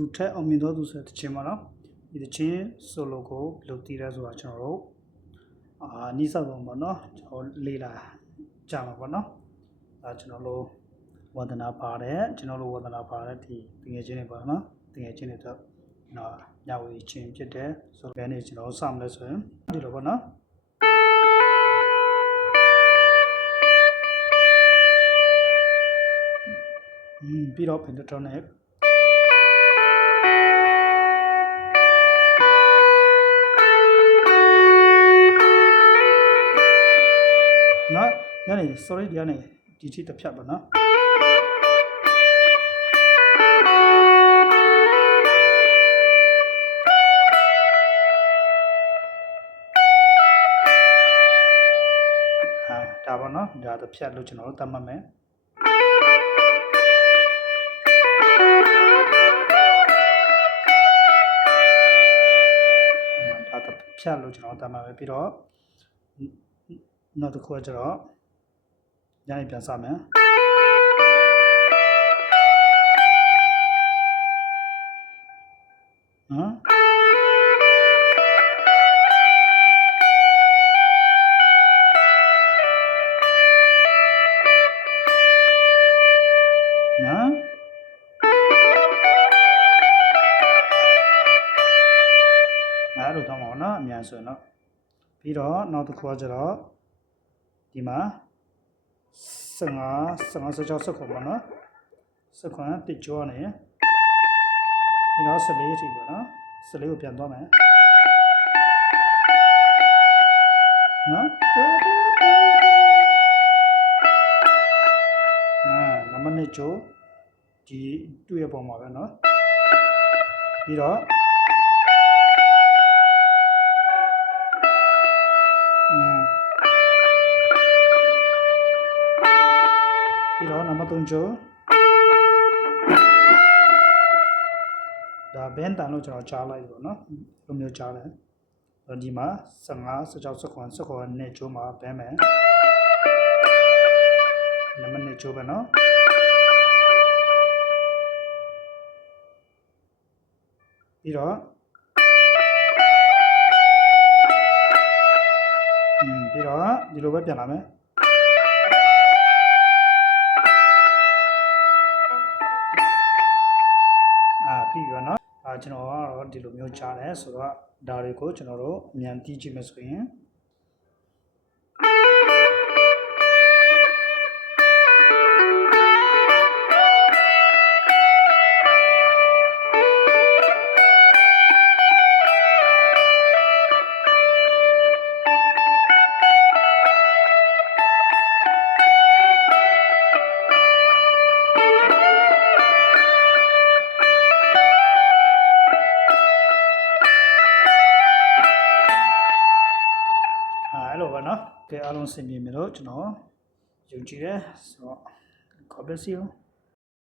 သူထက်အောင်မြင်သောသူဆိုတဲ့ချင်းပါနော်ဒီချင်း solo ကိုဘယ်လိုတည်လဲဆိုတာကျွန်တော်တို့နီးစပ်ဆုံးပေါ့နော်ကျွန်တော်လေ့လာကြမှာပေါ့နော်ကျွန်တော်တို့ဝဒနာပါတယ်ကျွန်တော်တို့ဝဒနာပါတဲ့ဒီငွေချင်းတွေပေါ့နော်ငွေချင်းတွေတော့ညဝေချင်းဖြစ်တယ်ဆိုတော့ဘယ်နေ့ကျွန်တော်စမလဲဆိုရင်ဒီလိုပေါ့နော်ပြီးတော့ pentatonic နော်ညနေ sorry ညနေဒီထိတစ်ဖြတ်ပါနော်ဒါပါနော်ဒါတစ်ဖြတ်လို့ကျွန်တော်တို့သတ်မှတ်မယ်ဒါတစ်ဖြတ်လို့ကျွန်တော်သတ်မှတ်မယ်ပြီးတော့နောက်တစ်ခုကကျတော့ညနေပြန်စမယ်နော်အဲ့လိုတော့မဟုတ်နော်အများဆိုရင်တော့ပြီးတော့နောက်တစ်ခုကကျတော့ဒီမှာ15 16 19ပေါ့နော်19တစ်ကျော်နေဒီတော့14ထိပေါ့နော်14ကိုပြန်သွားမယ်နော်နံပါတ်2ကျော်ဒီတွေ့ရပုံမှာပဲနော်ပြီးတော့ပြီးတော့နံပါတ်3ကျော်ဒါဘန်တန်လို့ကျွန်တော်ကြားလိုက်ပေါ့နော်လိုမျိုးကြားတယ်ဒီမှာ15 16 19နဲ့ကျော်မှာဘန်မယ်နံပါတ်2ကျော်ပဲနော်ပြီးတော့ဒီလိုပဲပြန်လာမယ်ပြီးပြီနော်ကျွန်တော်ကတော့ဒီလိုမျိုးကြားတယ်ဆိုတော့ဒါတွေကိုကျွန်တော်တို့အမြန်သိကြည့်မယ်ဆိုရင်ကဲအားလုံးစင်ပြေမယ်လို့ကျွန်တော်ယုံကြည်တယ်ဆိုတော့ God bless you